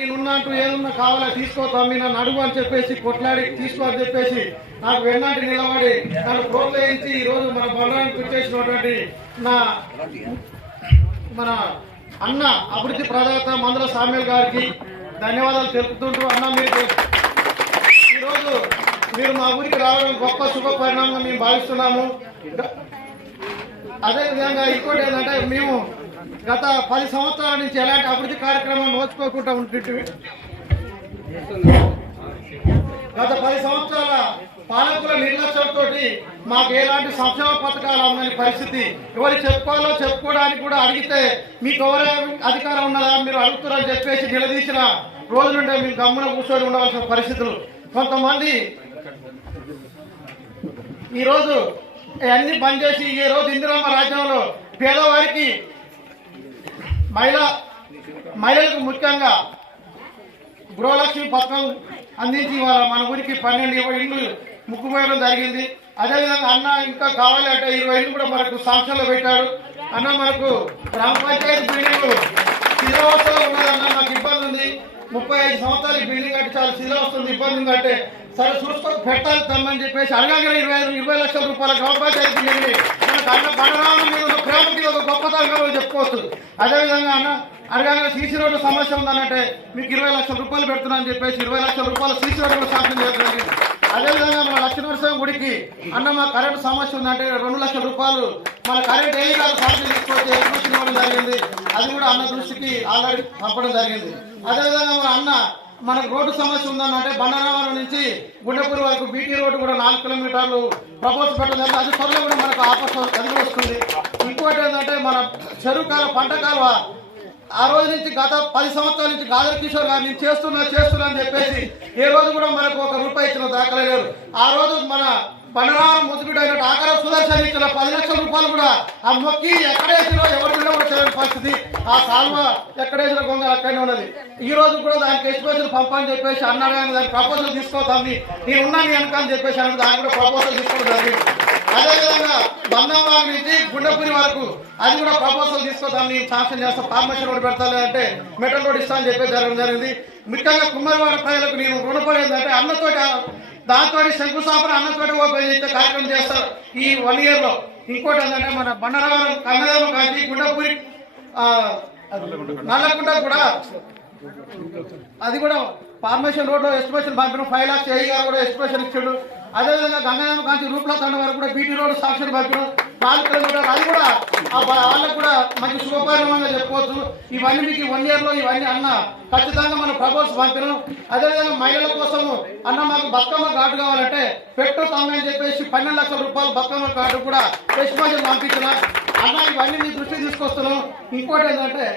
నేనున్నా అంటూ ఏదన్నా కావాలా? తీసుకో తమ్మి నన్ను అడుగు అని చెప్పేసి కొట్లాడి తీసుకో అని చెప్పేసి నాకు వెన్నాటి నిలబడి నన్ను ప్రోత్సహించి ఈ రోజు మన బలరానికి వచ్చేసినటువంటి నా మన అన్న అభివృద్ధి ప్రదాత మందుల సామ్యుల్ గారికి ధన్యవాదాలు తెలుపుతుంటూ అన్న మీరు ఈరోజు మీరు మా ఊరికి రావడం గొప్ప శుభ పరిణామంగా మేము భావిస్తున్నాము. అదేవిధంగా ఇంకోటి ఏంటంటే మేము గత పది సంవత్సరాల నుంచి ఎలాంటి అభివృద్ధి కార్యక్రమం నోచుకోకుండా ఉంటుంది గత పది సంవత్సరాల పాలకుల నిర్లక్ష్యంతో మాకు ఎలాంటి సంక్షేమ పథకాలు అమ్మని పరిస్థితి ఎవరు చెప్పుకోవాలో చెప్పుకోవడానికి కూడా అడిగితే మీకు ఎవరే అధికారం ఉన్నదా మీరు అడుగుతారని చెప్పేసి నిలదీసిన రోజు నుండే మీరు గమ్మున కూర్చొని ఉండవలసిన పరిస్థితులు. కొంతమంది ఈరోజు అన్ని బంద్ చేసి ఈ రోజు ఇందిరమ్మ రాజ్యంలో పేదవారికి మహిళ మహిళలకు ముఖ్యంగా గృహలక్ష్మి పథకం అందించి మన ఊరికి పన్నెండు ఇరవై ఇండ్లు ముక్కుపోయడం జరిగింది. అదేవిధంగా అన్న ఇంకా కావాలి అంటే ఇరవై ఇండ్లు కూడా మనకు సాంక్షన్లో పెట్టారు. అన్న మనకు గ్రామ పంచాయతీ బిల్డింగ్ శిలావస్థలో ఉన్నదన్న నాకు ఇబ్బంది ఉంది. ముప్పై ఐదు సంవత్సరాలు బిల్డింగ్ అంటే చాలా శిలా వస్తుంది ఇబ్బంది ఉంది అంటే సరే చూసుకొని పెట్టాలి తమ్మని చెప్పేసి అడగగానే ఇరవై ఇరవై లక్షల రూపాయల గ్రామ పంచాయతీ బిల్డింగ్ మనకు మీద ఉన్న ప్రేమకి ఒక గొప్పతనం చెప్పుకోవచ్చు అదేవిధంగా అన్న అడగానే సీసీ రోడ్డు సమస్య ఉందనంటే మీకు ఇరవై లక్షల రూపాయలు పెడుతున్నా అని చెప్పేసి ఇరవై లక్షల రూపాయలు సీసీ రోడ్డు కూడా శాంక్షన్ చేయడం అదేవిధంగా మన లక్ష్మీనరసింహ గుడికి అన్న మా కరెంటు సమస్య ఉందంటే రెండు లక్షల రూపాయలు మన కరెంట్ ఏ కాదు శాంక్షన్ తీసుకొచ్చి ఎగ్జిబిషన్ ఇవ్వడం జరిగింది. అది కూడా అన్న దృష్టికి ఆల్రెడీ పంపడం జరిగింది. అదేవిధంగా మన అన్న మనకు రోడ్డు సమస్య ఉందనంటే బండారావారం నుంచి గుండెపూర్ వరకు బీటీ రోడ్డు కూడా నాలుగు కిలోమీటర్లు ప్రపోజ్ పెట్టడం అది త్వరలో కూడా మనకు ఆపర్చు కలిగి వస్తుంది. ఇంకోటి ఏంటంటే మన చెరువు కాల పంట కాలువ ఆ రోజు నుంచి గత పది సంవత్సరాల నుంచి గాదర్ కిషోర్ గారు నేను చేస్తున్నా చేస్తున్నా అని చెప్పేసి ఏ రోజు కూడా మనకు ఒక రూపాయి ఇచ్చిన దాఖలా ఆ రోజు మన బలరాం ముద్దుబిడ్డ ఆకర సుదర్శన్ ఇచ్చిన పది లక్షల రూపాయలు కూడా ఆ మొక్కి ఎక్కడేసినా ఎవరి కూడా కూడా పరిస్థితి. ఆ సాల్వ ఎక్కడేసిన గొంగ అక్కడనే ఉన్నది. ఈ రోజు కూడా దానికి ఎక్స్ప్రెషన్ పంపని చెప్పేసి అన్నాడు కానీ దాని ప్రపోజల్ తీసుకోతాంది నేను ఉన్నా నీ వెనక అని చెప్పేసి అన్నది దానికి కూడా ప్రపోజల్ తీసుకోవడం జరిగింది. అదేవిధంగా బంధంవాగ్ నుంచి గుండెపురి వరకు అది కూడా ప్రపోజల్ తీసుకొద్దాం శాంక్షన్ చేస్తాం ఫార్మేషన్ రోడ్ పెడతాను అంటే మెటల్ రోడ్ ఇస్తానని చెప్పేసి జరగడం జరిగింది. ముఖ్యంగా కుమ్మరివాడ ప్రజలకు నేను రుణపడేది అంటే అన్నతో దాంతో శంకుస్థాపన అన్నతోటి ఓపెన్ చేసే కార్యక్రమం చేస్తారు. ఈ వన్ ఇయర్లో ఇంకోటి ఏంటంటే మన బండరవరం కన్నదమ్మ కాంచి గుండపూరి ఆ, నల్లకుంట కూడా అది కూడా ఫార్మేషన్ రోడ్లో ఎస్టిమేషన్ పంపిణీ ఫైవ్ లాక్స్ ఏ గారు కూడా ఎస్టిమేషన్ ఇచ్చాడు. అదేవిధంగా గంగాయమ్మ కాంచి రూప్ల తండ వరకు కూడా బీటీ రోడ్ సాక్షి భక్తులు నాలుగు అది కూడా వాళ్ళకు కూడా మంచి శుభపరిణామంగా చెప్పుకోవచ్చు. ఇవన్నీ మీకు వన్ ఇయర్లో ఇవన్నీ అన్న ఖచ్చితంగా మన ప్రపోజ్ పంపిణం అదేవిధంగా మహిళల కోసం అన్న మాకు బతుకమ్మ కార్డు కావాలంటే పెట్టు తమ్మని చెప్పేసి పన్నెండు లక్షల రూపాయలు బతుకమ్మ కార్డు కూడా ఎస్టిమేషన్ పంపించిన అన్న ఇవన్నీ మీ దృష్టికి తీసుకొస్తున్నాం. ఇంకోటి ఏంటంటే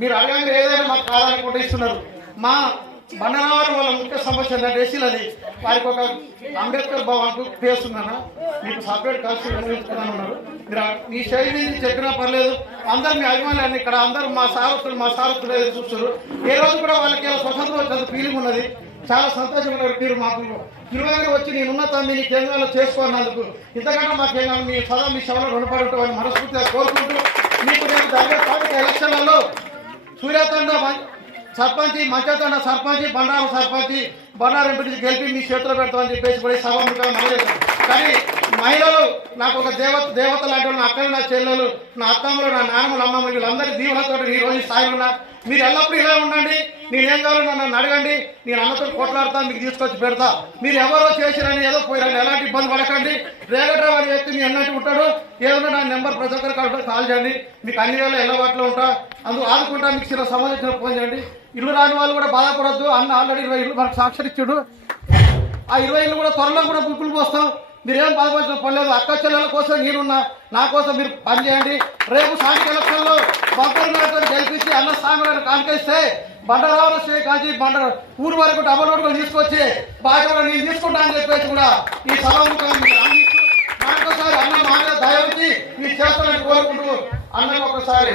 మీరు అడగంగా ఏదైనా మాకు కాదనుకుంటే ఇస్తున్నారు. మా బండనవారు వాళ్ళ ముఖ్య సమస్య ఏంటంటే వారికి ఒక అంబేద్కర్ భవన్కు పేస్తున్నాను మీకు సపరేట్ కలిసి నిర్వహించుకున్నాను ఉన్నారు మీరు మీ శైలి చెప్పినా పర్లేదు. అందరు మీ అభిమానులు ఇక్కడ అందరూ మా సారథులు మా సారథులు ఎదురు చూస్తారు ఏ రోజు కూడా వాళ్ళకి స్వతంత్రం వచ్చినంత ఫీలింగ్ ఉన్నది. చాలా సంతోషంగా ఉన్నారు మీరు మాకు ఇరవై వచ్చి నేను ఉన్న తమ్మి నీ కేంద్రాలు చేసుకున్నందుకు ఇంతకంటే మాకు ఏమైనా మీ సదా మీ సేవలో రుణపడటం అని మనస్ఫూర్తిగా కోరుకుంటూ మీకు నేను దగ్గర ఎలక్షన్లలో సూర్యతండ సర్పంచి మంచతండ సర్పంచి బండారం సర్పంచి బండారం ఎంపీ గెలిపి మీ చేతిలో పెడతామని చెప్పేసి కూడా ఈ సభాముఖంగా మనలేదు కానీ మహిళలు నాకు ఒక దేవత దేవత లాంటి వాళ్ళు, నా అక్కలు నా చెల్లెలు నా అత్తమ్మలు నా నాన్నమ్మలు అమ్మమ్మ వీళ్ళందరి దీవులతో ఈ రోజు స్థాయిలో ఉన్నారు. మీరు ఎల్లప్పుడూ ఇలా ఉండండి. నేనేం కావాలో నన్ను అడగండి. నేను అన్నతో కొట్లాడతా మీకు తీసుకొచ్చి పెడతా. మీరు ఎవరో చేసిరని ఏదో పోయిరని ఎలాంటి ఇబ్బంది పడకండి. రేగట్రావు అనే వ్యక్తి మీ ఎన్నట్టు ఉంటాడు. ఏదన్నా నా నెంబర్ ప్రతి ఒక్కరికి కాబట్టి కాల్ చేయండి. మీకు అన్ని వేళ ఎల్లవాట్లో ఉంటా. అందుకు ఆదుకుంటా మీకు చిన్న సంబంధించిన ఫోన్ చేయండి. ఇల్లు రాని వాళ్ళు కూడా బాధపడద్దు. అన్న ఆల్రెడీ ఇరవై ఇల్లు మనకు సాక్షరిచ్చాడు ఆ ఇరవై ఇల్లు కూడా త్వరలో కూడా బుక్కులు పోస్తాం. మీరేం బాధపడిన పని లేదు. అక్క చెల్లెల కోసం నేనున్నా. నా కోసం మీరు పనిచేయండి రేపు సాయంత్రం ఎలక్షన్లో గెలిపించి అన్న సామి కానికేస్తే బండరావు శ్రీ కాంచి బండ ఊరు వరకు డబల్ రోడ్ కూడా తీసుకొచ్చి బాగా కూడా నేను తీసుకుంటా అని చెప్పేసి కూడా ఈ నాకొకసారి అన్న మాట దయ ఉంచి మీరు చేస్తారని కోరుకుంటూ అన్నకు ఒకసారి